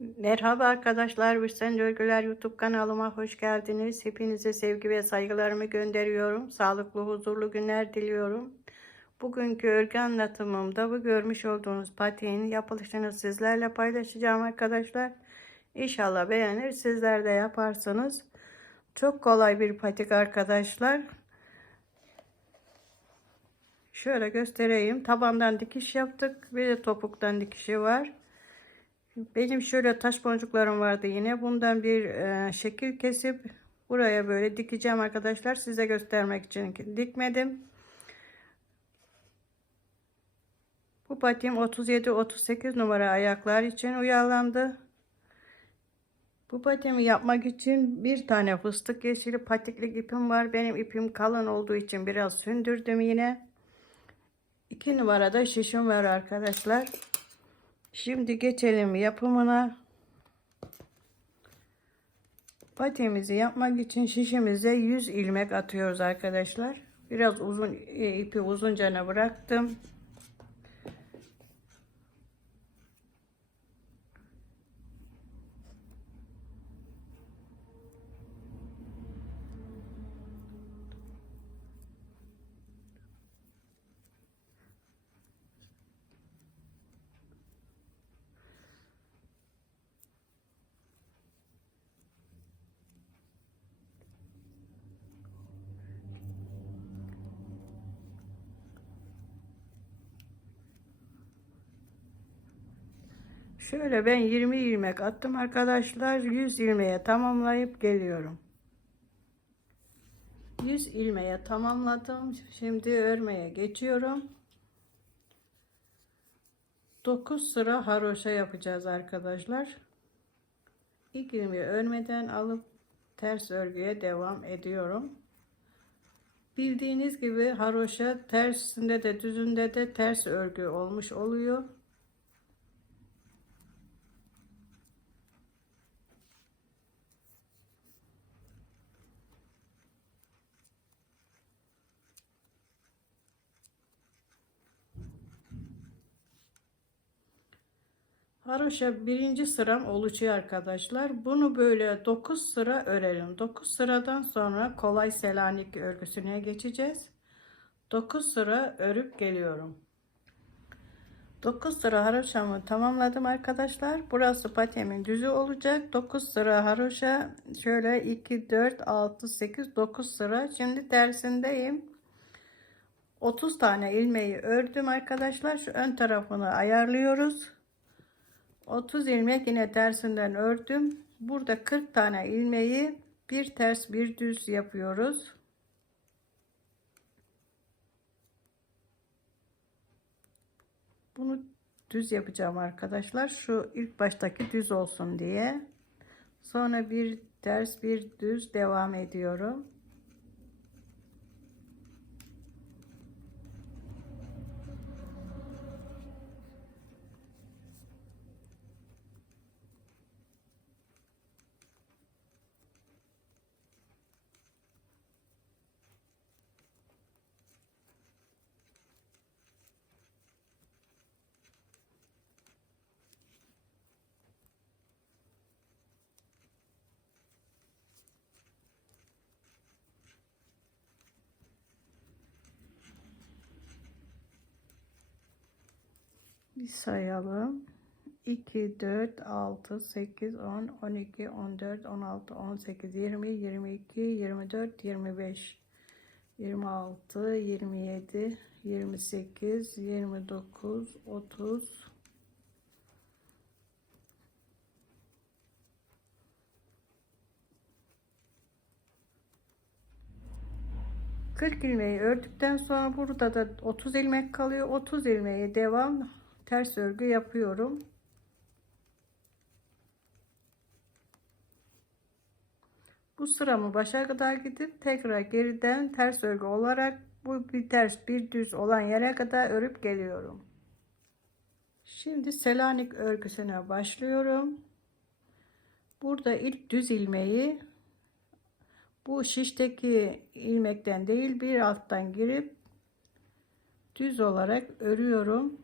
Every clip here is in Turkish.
Merhaba arkadaşlar, Virsen Örgüler YouTube kanalıma hoş geldiniz. Hepinize sevgi ve saygılarımı gönderiyorum. Sağlıklı, huzurlu günler diliyorum. Bugünkü örgü anlatımımda bu görmüş olduğunuz patiğin yapılışını sizlerle paylaşacağım arkadaşlar. İnşallah beğenir, sizler de yaparsınız. Çok kolay bir patik arkadaşlar. Şöyle göstereyim. Tabandan dikiş yaptık. Bir de topuktan dikişi var. Benim şöyle taş boncuklarım vardı yine. Bundan bir e, şekil kesip buraya böyle dikeceğim arkadaşlar. Size göstermek için dikmedim. Bu patiğim 37-38 numara ayaklar için uyarlandı. Bu patiğimi yapmak için bir tane fıstık yeşili patiklik ipim var. Benim ipim kalın olduğu için biraz sündürdüm yine. 2 numarada şişim var arkadaşlar. Şimdi geçelim yapımına. Patiğimizi yapmak için şişimize 100 ilmek atıyoruz arkadaşlar. Biraz uzun ipi uzuncana bıraktım. Şöyle ben 20 ilmek attım arkadaşlar. 100 ilmeğe tamamlayıp geliyorum. 100 ilmeğe tamamladım. Şimdi örmeye geçiyorum. 9 sıra haroşa yapacağız arkadaşlar. İlk ilmeği örmeden alıp ters örgüye devam ediyorum. Bildiğiniz gibi haroşa tersinde de düzünde de ters örgü olmuş oluyor. Haroşa birinci sıram oluşuyor arkadaşlar. Bunu böyle 9 sıra örelim. 9 sıradan sonra kolay selanik örgüsüne geçeceğiz. 9 sıra örüp geliyorum. 9 sıra haroşamı tamamladım arkadaşlar. Burası patiğimin düzü olacak. 9 sıra haroşa şöyle 2 4 6 8 9 sıra. Şimdi tersindeyim. 30 tane ilmeği ördüm arkadaşlar. Şu ön tarafını ayarlıyoruz. 30 ilmek yine tersinden ördüm. Burada 40 tane ilmeği bir ters bir düz yapıyoruz. Bunu düz yapacağım arkadaşlar. Şu ilk baştaki düz olsun diye. Sonra bir ters bir düz devam ediyorum. Bir sayalım. 2, 4, 6, 8, 10, 12, 14, 16, 18, 20, 22, 24, 25, 26, 27, 28, 29, 30, 40 ilmeği ördükten sonra burada da 30 ilmek kalıyor. 30 ilmeği devam ters örgü yapıyorum. Bu sıramı başa kadar gidip tekrar geriden ters örgü olarak bu bir ters bir düz olan yere kadar örüp geliyorum. Şimdi Selanik örgüsüne başlıyorum. Burada ilk düz ilmeği bu şişteki ilmekten değil bir alttan girip düz olarak örüyorum.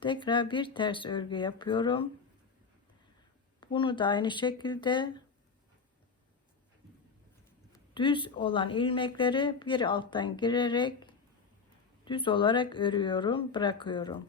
Tekrar bir ters örgü yapıyorum. Bunu da aynı şekilde düz olan ilmekleri bir alttan girerek düz olarak örüyorum, bırakıyorum.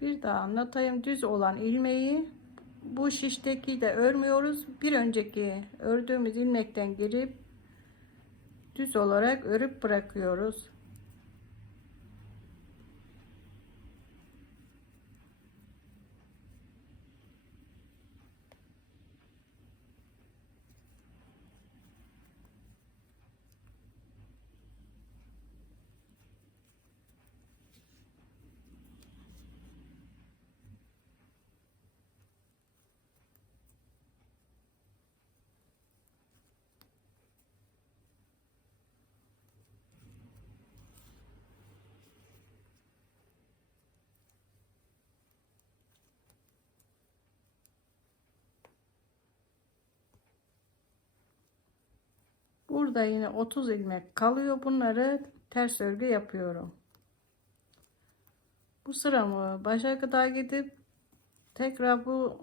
Bir daha anlatayım. Düz olan ilmeği bu şişteki de örmüyoruz. Bir önceki ördüğümüz ilmekten girip düz olarak örüp bırakıyoruz. Burada yine 30 ilmek kalıyor. Bunları ters örgü yapıyorum. Bu sıramı başa kadar gidip tekrar bu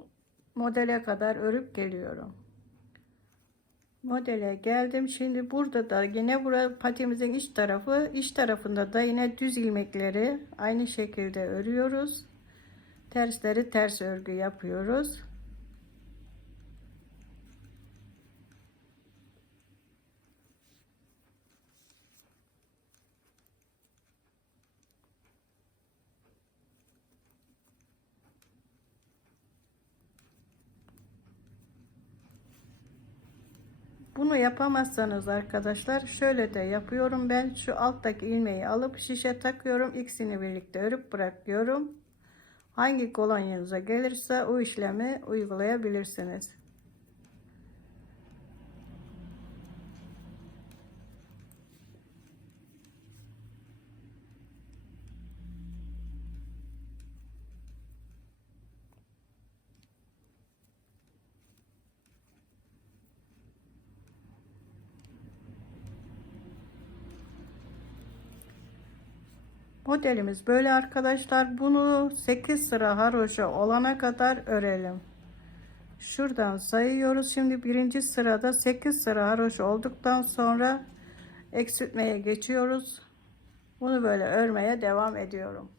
modele kadar örüp geliyorum. Modele geldim. Şimdi burada da yine bura patimizin iç tarafı. iç tarafında da yine düz ilmekleri aynı şekilde örüyoruz. Tersleri ters örgü yapıyoruz. Bunu yapamazsanız arkadaşlar şöyle de yapıyorum ben. Şu alttaki ilmeği alıp şişe takıyorum. İkisini birlikte örüp bırakıyorum. Hangi kolonyanıza gelirse o işlemi uygulayabilirsiniz Modelimiz böyle arkadaşlar. Bunu 8 sıra haroşa olana kadar örelim. Şuradan sayıyoruz. Şimdi birinci sırada 8 sıra haroşa olduktan sonra eksiltmeye geçiyoruz. Bunu böyle örmeye devam ediyorum.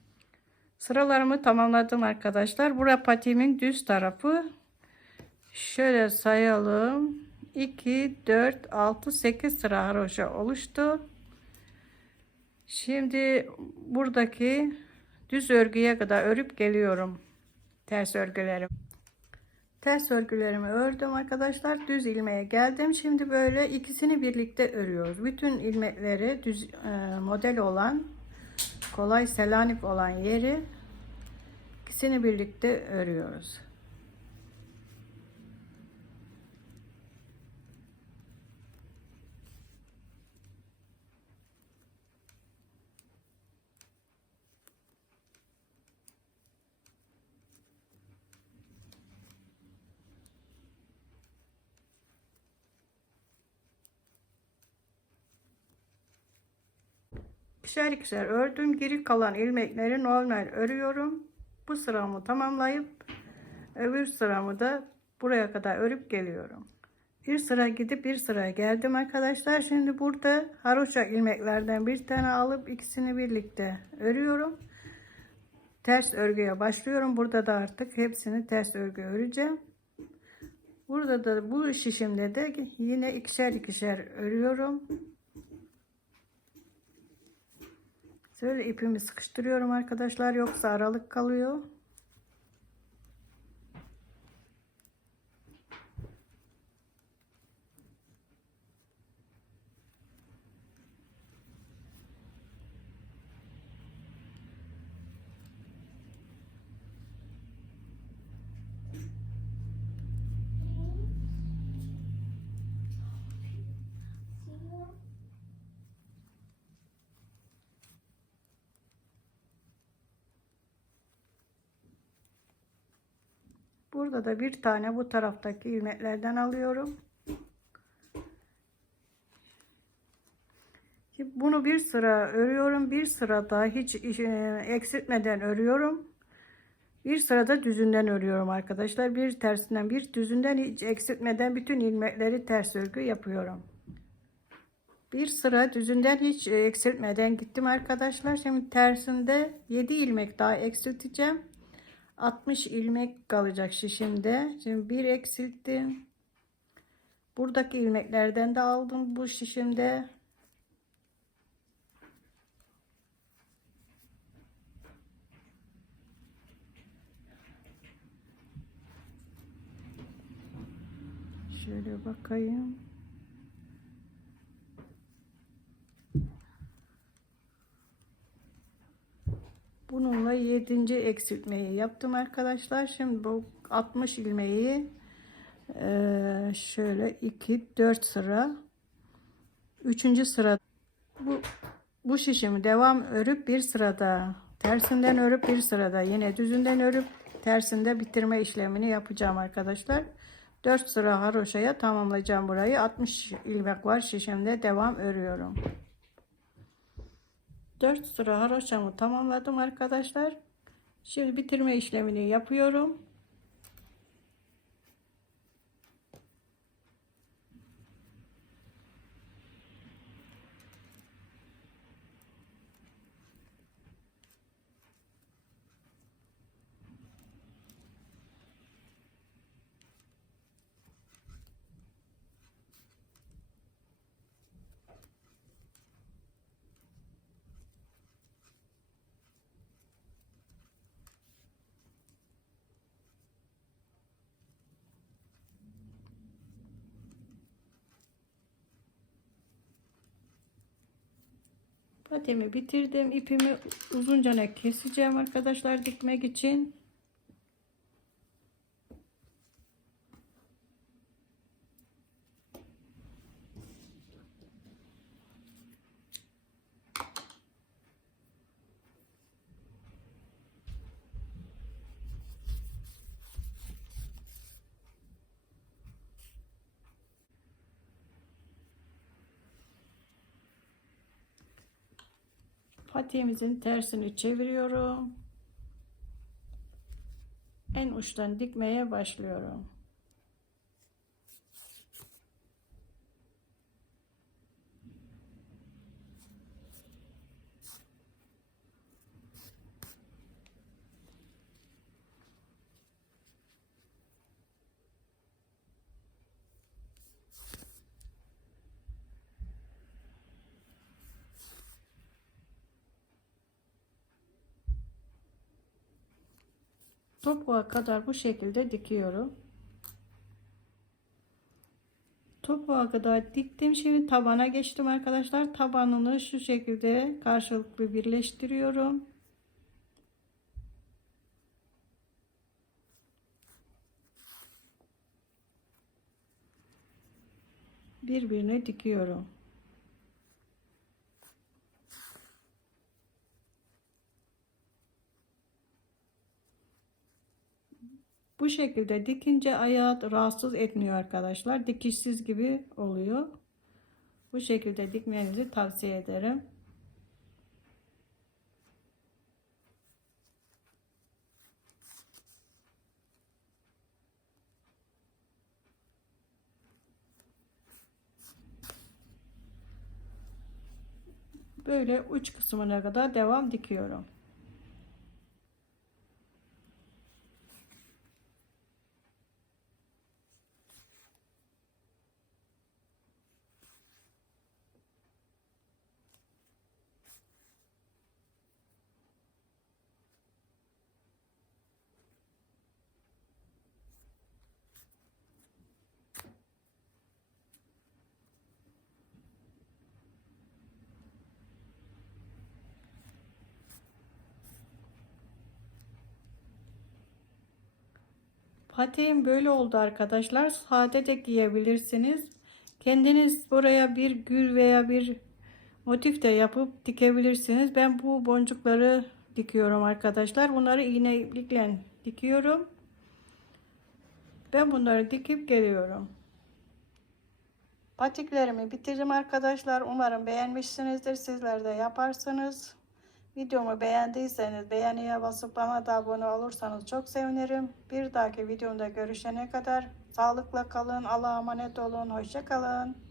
Sıralarımı tamamladım arkadaşlar. Bura patiğimin düz tarafı. Şöyle sayalım. 2, 4, 6, 8 sıra haroşa oluştu. Şimdi buradaki düz örgüye kadar örüp geliyorum. Ters örgülerim. Ters örgülerimi ördüm arkadaşlar. Düz ilmeğe geldim. Şimdi böyle ikisini birlikte örüyoruz. Bütün ilmekleri düz e, model olan kolay selanik olan yeri ikisini birlikte örüyoruz. İkişer ikişer ördüm. Geri kalan ilmekleri normal örüyorum. Bu sıramı tamamlayıp öbür sıramı da buraya kadar örüp geliyorum. Bir sıra gidip bir sıraya geldim arkadaşlar. Şimdi burada haroşa ilmeklerden bir tane alıp ikisini birlikte örüyorum. Ters örgüye başlıyorum. Burada da artık hepsini ters örgü öreceğim. Burada da bu şişimde de yine ikişer ikişer örüyorum. Şöyle ipimi sıkıştırıyorum arkadaşlar yoksa aralık kalıyor. Burada da bir tane bu taraftaki ilmeklerden alıyorum. Bunu bir sıra örüyorum. Bir sırada hiç e, eksiltmeden örüyorum. Bir sırada düzünden örüyorum arkadaşlar. Bir tersinden bir düzünden hiç eksiltmeden bütün ilmekleri ters örgü yapıyorum. Bir sıra düzünden hiç eksiltmeden gittim arkadaşlar. Şimdi tersinde 7 ilmek daha eksilteceğim. 60 ilmek kalacak şişimde. Şimdi bir eksilttim. Buradaki ilmeklerden de aldım bu şişimde. Şöyle bakayım. Bununla 7. eksiltmeyi yaptım arkadaşlar. Şimdi bu 60 ilmeği eee, şöyle 2 4 sıra 3. sıra bu bu şişimi devam örüp bir sırada tersinden örüp bir sırada yine düzünden örüp tersinde bitirme işlemini yapacağım arkadaşlar. 4 sıra haroşaya tamamlayacağım burayı. 60 ilmek var şişimde devam örüyorum. 4 sıra haroşamı tamamladım arkadaşlar. Şimdi bitirme işlemini yapıyorum. Patemi bitirdim. İpimi uzunca keseceğim arkadaşlar dikmek için. Patiğimizin tersini çeviriyorum. En uçtan dikmeye başlıyorum. Topuğa kadar bu şekilde dikiyorum. Topuğa kadar diktim. Şimdi tabana geçtim arkadaşlar. Tabanını şu şekilde karşılıklı birleştiriyorum. Birbirine dikiyorum. Bu şekilde dikince ayağı rahatsız etmiyor arkadaşlar. Dikişsiz gibi oluyor. Bu şekilde dikmenizi tavsiye ederim. Böyle uç kısmına kadar devam dikiyorum. Pateğim böyle oldu arkadaşlar. Sade de giyebilirsiniz. Kendiniz buraya bir gül veya bir motif de yapıp dikebilirsiniz. Ben bu boncukları dikiyorum arkadaşlar. Bunları iğne iplikle dikiyorum. Ben bunları dikip geliyorum. Patiklerimi bitirdim arkadaşlar. Umarım beğenmişsinizdir. Sizler de yaparsınız. Videomu beğendiyseniz beğeniye basıp bana da abone olursanız çok sevinirim. Bir dahaki videomda görüşene kadar sağlıkla kalın. Allah'a emanet olun. Hoşça kalın.